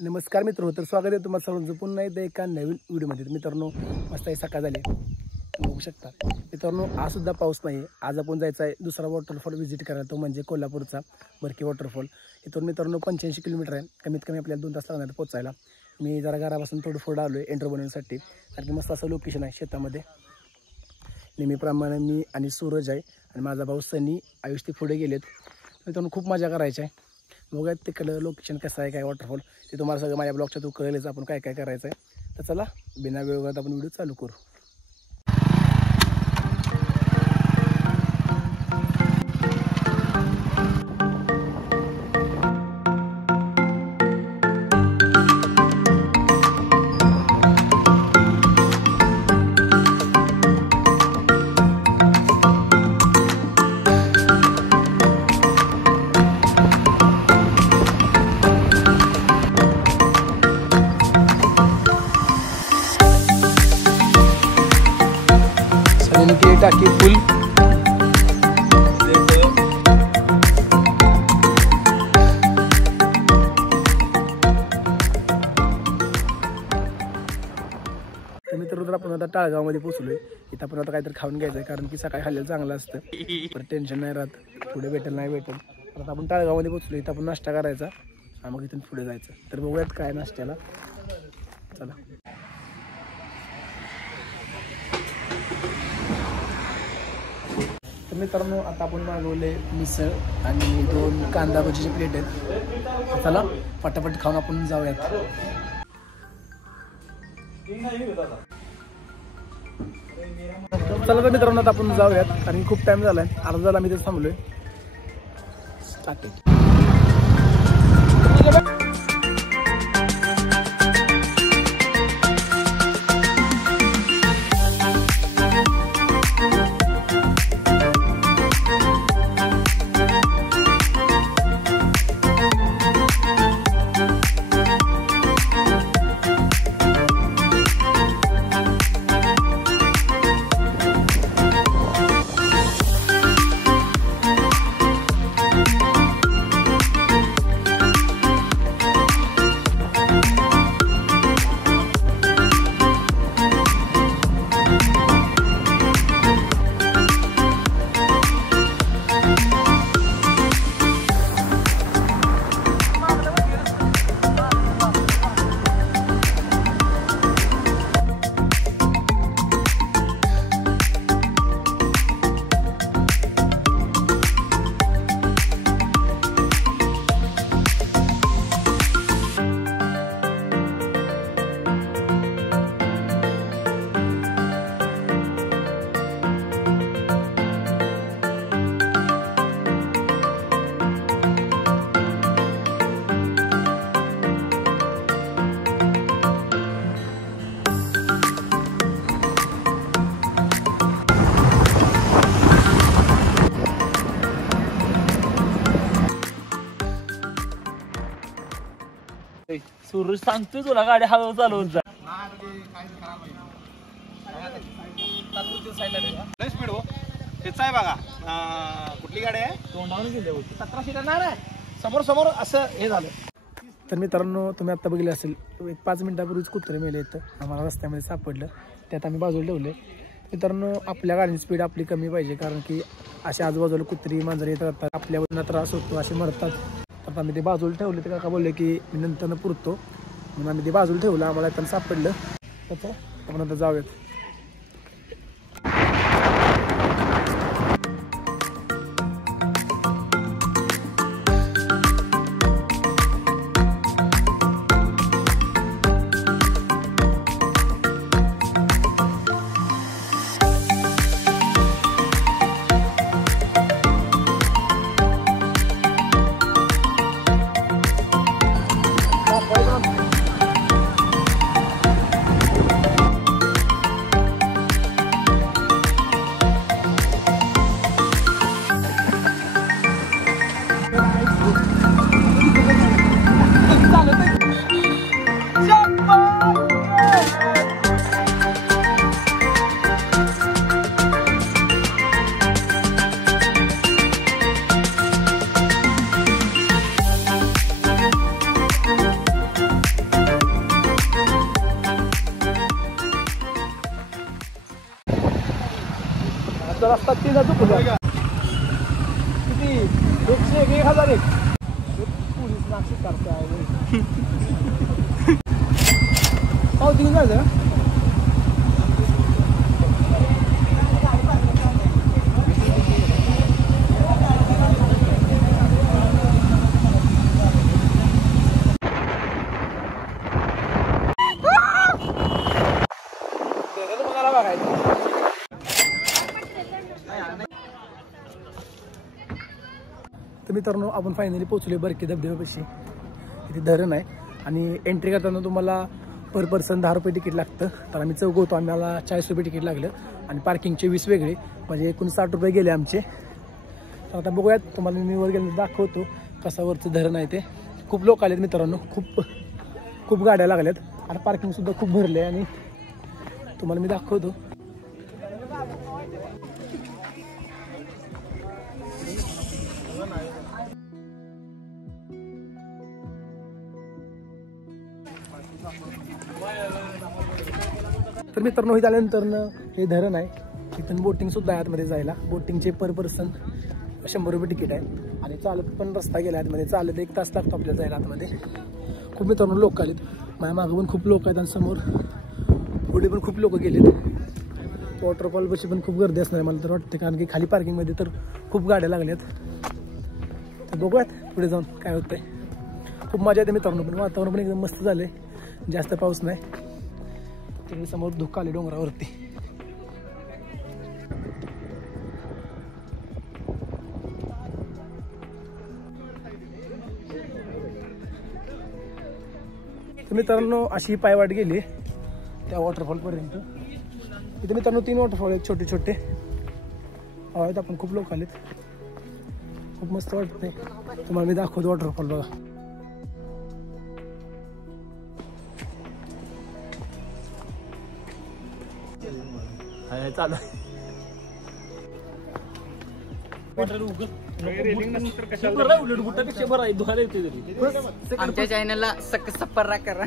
नमस्कार मित्र, तर स्वागत आहे तुम्हाला सर्वांचं पुन्हा एकदा एका नवीन व्हिडिओमध्ये. मित्रांनो, मस्त आहे, सकाळ झाली, बघू शकता. मित्रांनो, आज सुद्धा पाऊस नाही. आज आपण जायचं आहे दुसरा वॉटरफॉल व्हिजिट करायला, तो म्हणजे कोल्हापूरचा बरकी वॉटरफॉल. इथून मित्रांनो 85 किलोमीटर आहे. कमीत कमी आपल्याला 2 तास लागणार पोचायला. मी जरा घरापासून थोडं पुढं आलो आहे एंट्रो बनवण्यासाठी, कारण की मस्त असं लोकेशन आहे शेतामध्ये. नेहमीप्रमाणे मी आणि सूरज आहे आणि माझा भाऊ सनी आयुष ते पुढे गेलेत. मित्रांनो, खूप मजा करायची आहे. बघूयात तिकडं लोकेशन कसं आहे, काय वॉटरफॉल ते तुम्हाला सगळं माझ्या ब्लॉगच्या थ्रू कळेलच आपण काय काय करायचं आहे. तर चला, बिना वेळ घालवता आपण व्हिडिओ चालू करू. टाकी फुल मित्र, आपण आता टाळगावमध्ये पोहोचलोय. इथं आपण आता काहीतरी खाऊन घ्यायचं आहे, कारण की सकाळी खाल्लेलं चांगलं असतं, पण टेन्शन नाही राहत, पुढे भेटेल नाही भेटेल. आता आपण टाळगावमध्ये पोहोचलो. इथं आपण नाश्ता करायचा आणि मग इथून पुढे जायचं. तर बघूयात काय नाश्त्याला. चला. तर मित्रांनो, आता आपण मागवले मिसळ आणि 2 कांदा भजीची प्लेट आहेत. चला पटापट खाऊन आपण जाऊयात. चला तर मित्रांनो, आता आपण जाऊयात, कारण खूप टाइम झालाय. अर्धा झाला मी ते थांबलोय. स्टार्टिंग. सूरज सांगतोय तुला गाडी हळू चालवून जा. स्पीड हो तेच आहे बघा. कुठली गाडी आहे? तोंडावून गेले होते. 17 सीटर नाही, समोर समोर असं हे झालं. तर मित्रांनो, तुम्ही आता बघितलं असेल, 5 मिनिटापूर्वीच कुत्रे मेले इथं आम्हाला रस्त्यामध्ये सापडलं. त्यात आम्ही बाजूला ठेवले. मित्रांनो, आपल्या गाडीची स्पीड आपली कमी पाहिजे, कारण की असे आजूबाजूला कुत्री मांजरे येत राहतात, आपल्यावरनं त्रास होतो, असे मरतात. तर आम्ही ते बाजूला ठेवले. ते काका बोलले की मी नंतर पुरतो, म्हणून आम्ही ते बाजूला ठेवलं. आम्हाला त्यांना सापडलं. तर आपण आता जाऊयात. आपला रस्ता 3 चुकला किती 101 पोलीस नाशिक करताय हो 3 झालं तर मित्रांनो आपण फायनली पोहोचले बरकी धबधब्यापाशी. इथे धरण आहे आणि एंट्री करताना तुम्हाला पर पर्सन 10 रुपये तिकीट लागतं. तर आम्ही चौघ होतो, आम्हाला 40 रुपये तिकीट लागलं आणि पार्किंगचे 20 वेगळे, म्हणजे एकूण 60 रुपये गेले आमचे. तर आता बघूयात, तुम्हाला मी वर गेले दाखवतो कसा वरचं धरण आहे ते. खूप लोक आलेत मित्रांनो, खूप गाड्या लागल्यात आणि पार्किंगसुद्धा खूप भरले आणि तुम्हाला मी दाखवतो. तर मित्रांनो इथे आल्यानंतर हे धरण आहे, इथून बोटिंग सुद्धा आहे आतमध्ये जायला. बोटिंगचे पर पर्सन 100 रुपये तिकीट आहे आणि चालत पण रस्ता गेला आतमध्ये, चालत 1 तास लागतो आपल्याला जायला आतमध्ये. खूप मित्रांनो लोक आलेत, माझ्या मागं पण खूप लोक आहेत आणि समोर पुढे पण खूप लोक गेलेत. वॉटरफॉलपाशी पण खूप गर्दी असणार मला तर वाटते, कारण की खाली पार्किंगमध्ये तर खूप गाड्या लागल्यात. तर बघूयात पुढे जाऊन काय होतंय. खूप मजा येते मित्रांनो, पण वातावरण पण एकदम मस्त झालंय, जास्त पाऊस नाही. तिकडे समोर धुकं आले डोंगरावरती. तर मित्रांनो अशी पायवाट गेली त्या वॉटरफॉलपर्यंत. इथे मित्रांनो 3 वॉटरफॉल आहेत छोटे छोटे आहेत. आपण खूप लोक आलेत, खूप मस्त वाटतंय. तुम्हाला मी दाखवतो वॉटरफॉल बघा. चालू आमच्या चॅनलला सबस्क्राईब करा.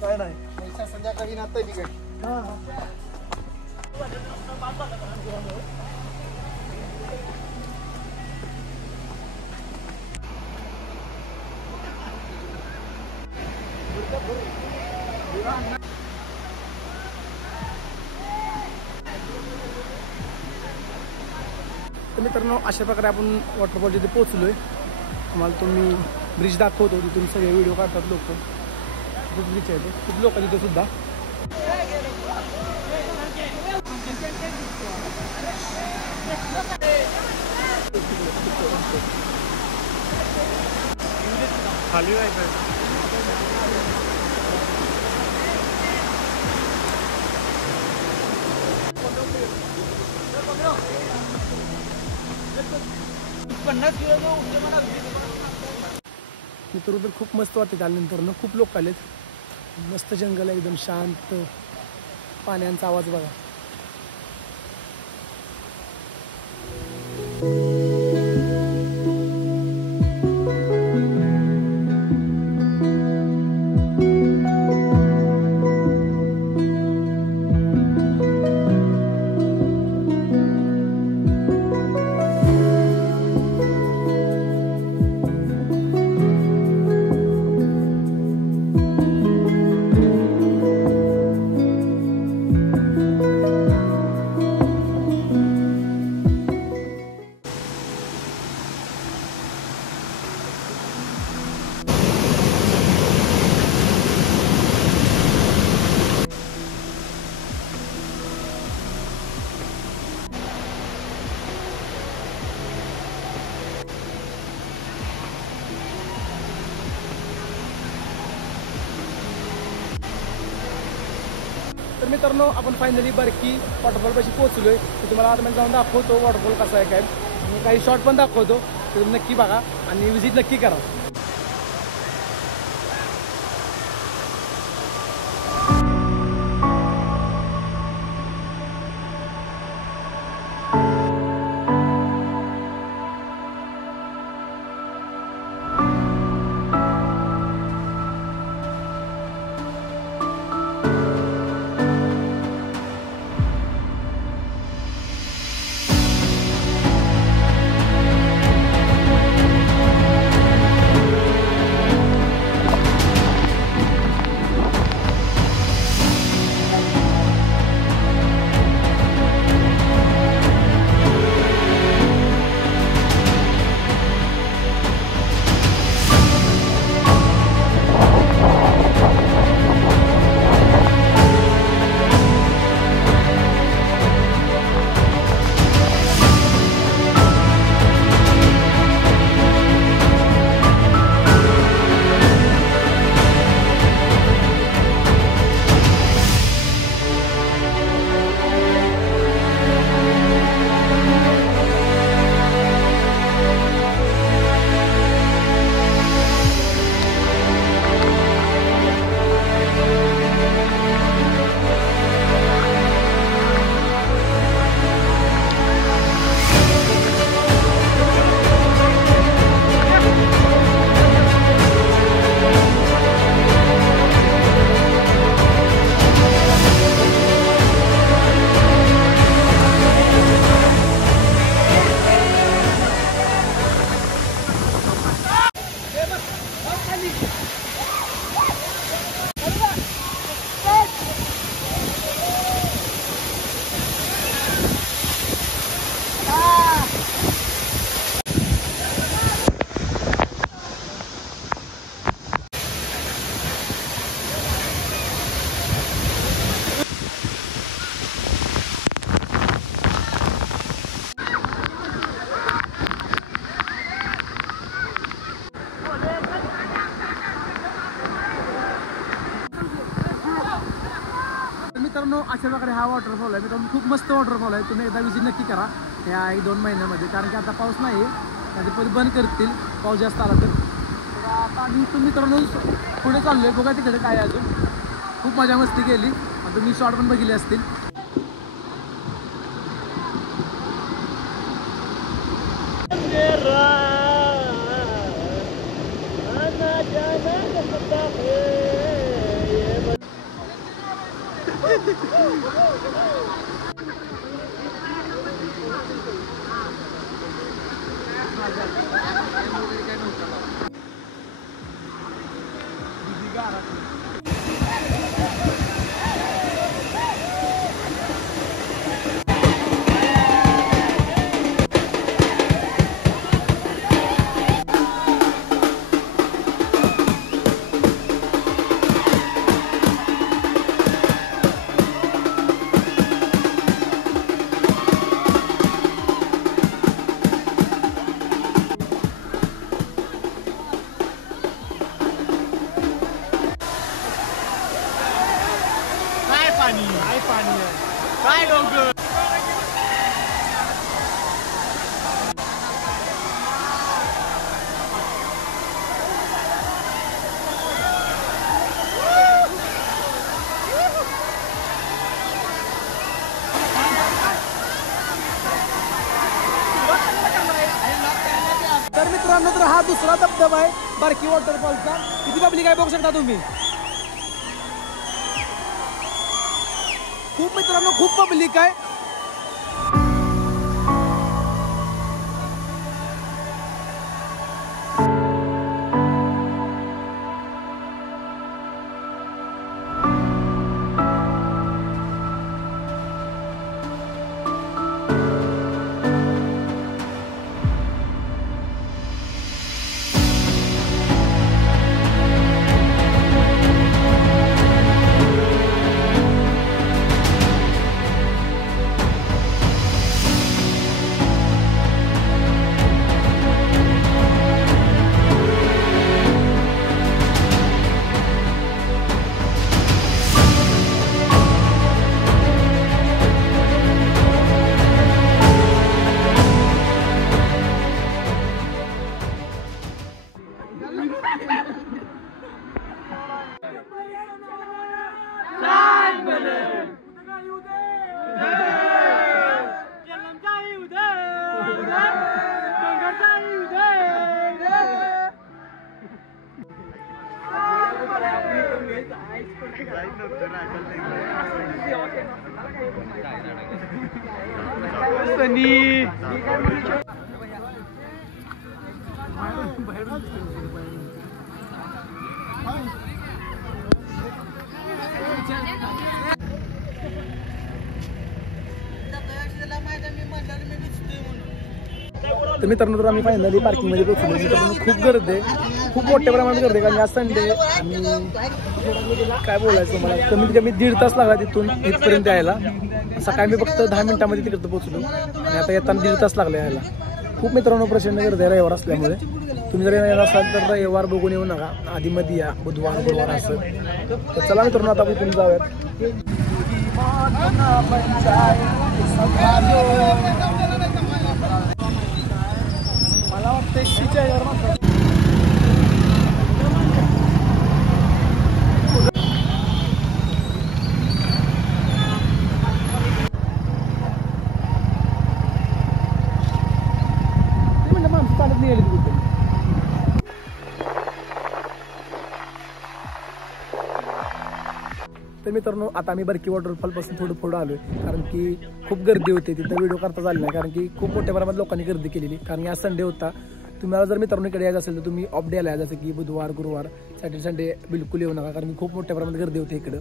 काय नाही संध्याकाळी नातं तिकडे तर मित्रांनो अशा प्रकारे आपण वॉटरफॉल जिथे पोहोचलोय. तुम्हाला तुम्ही ब्रिज दाखवतो, तिथून सगळे व्हिडिओ काढतात लोक. खूप ब्रिज आहे, खूप लोक तिथे सुद्धा. खाली जायचं मित्र तर खूप मस्त वाटते. त्यानंतर ना खूप लोक आलेत, मस्त जंगल आहे एकदम शांत, पाण्याचा आवाज बघा. तर मित्रांनो आपण फायनली बरकी वॉटरफॉलपाशी पोहोचलोय. तर तुम्हाला आता मी जाऊन दाखवतो वॉटरफॉल कसा आहे काय, आणि काही शॉर्ट पण दाखवतो. तर तुम्ही नक्की बघा आणि विजिट नक्की करा. मित्रांनो अशा प्रकारे हा वॉटरफॉल आहे. मित्रांनो खूप मस्त वॉटरफॉल आहे. तुम्ही एकदा विजिट नक्की करा या 1-2 महिन्यामध्ये, कारण की आता पाऊस नाही आहे. कधी बंद करतील पाऊस जास्त आला तर. आता आम्ही इथून मित्रांनो पुढे चाललोय. बघा तिकडे काय आहे अजून. खूप मजा मस्ती केली आणि तुम्ही शॉर्ट पण बघितले असतील. काय डोंगर तर मित्रांनो तर हा दुसरा धबधबा आहे बारकी वॉटरफॉलचा. किती पब्लिक आहे बघू शकता तुम्ही. खूप मित्रांनो खूप पब्लिक आहे. तर मित्रांनो तर आम्ही फायनली पार्किंगमध्ये पोहोचलो. मित्रांनो खूप गर्दी आहे, खूप मोठ्या प्रमाणात गर्दी आहे, कारण आज संडे आणि काय बोलायचं मला कमीत कमी 1.5 तास लागला तिथून इथपर्यंत यायला. सकाळी मी फक्त 10 मिनिटांमध्ये तिकडं पोहोचलो आणि आता येताना 1.5 तास लागला यायला. खूप मित्रांनो प्रचंड गर्दी आहे रविवार असल्यामुळे. तुम्ही जर येणार असाल तर रविवार बघून येऊ नका, आधीमध्ये या, बुधवार गुरुवार असं. तर चला मित्रांनो आता आपण तुम्ही जाऊयात. मला वाटतं 140,000 तर मित्रांनो आता आम्ही बरकी वॉटरफॉल पासून थोडं पुढं आलोय, कारण की खूप गर्दी होती तिथं. व्हिडिओ करता झाला नाही कारण की खूप मोठ्या प्रमाणात लोकांनी गर्दी केलेली, कारण की आज संडे होता. तुम्हाला जर मित्रांनो इकडे यायचं असेल तर तुम्ही ऑफ डे आला, जसं की बुधवार गुरुवार सॅटर्डे संडे बिलकुल येऊ नका, कारण की खूप मोठ्या प्रमाणात गर्दी होती इकडं.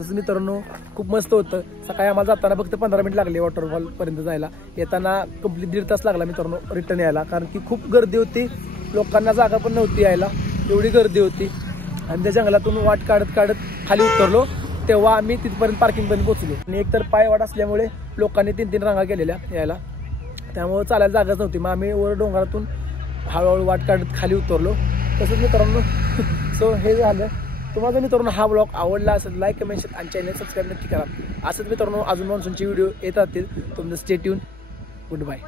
तसं मित्रांनो खूप मस्त होतं. सकाळी आम्हाला जाताना फक्त 15 मिनिट लागले वॉटरफॉलपर्यंत जायला, येताना कंप्लीट 1.5 तास लागला मित्रांनो रिटर्न यायला, कारण की खूप गर्दी होती. लोकांना जागा पण नव्हती यायला, एवढी गर्दी होती. आणि त्या जंगलातून वाट काढत काढत खाली उतरलो, तेव्हा आम्ही तिथपर्यंत पार्किंगपर्यंत पोहोचलो. आणि एकतर पायवाट असल्यामुळे लोकांनी 3-3 रांगा केलेल्या यायला, त्यामुळे चालायला जागाच नव्हती. मग आम्ही वर डोंगरातून हळूहळू वाट काढत खाली उतरलो. तसंच मित्रांनो सो हे झालं. तुम्हाला मित्रांनो हा ब्लॉग आवडला असेल लाईक कमेंट शेअर आणि चॅनल सबस्क्राईब नक्की करा. असंच मित्रांनो अजून मान्सूनचे व्हिडिओ येत राहतील. तुमचं स्टे ट्यून. Good bye.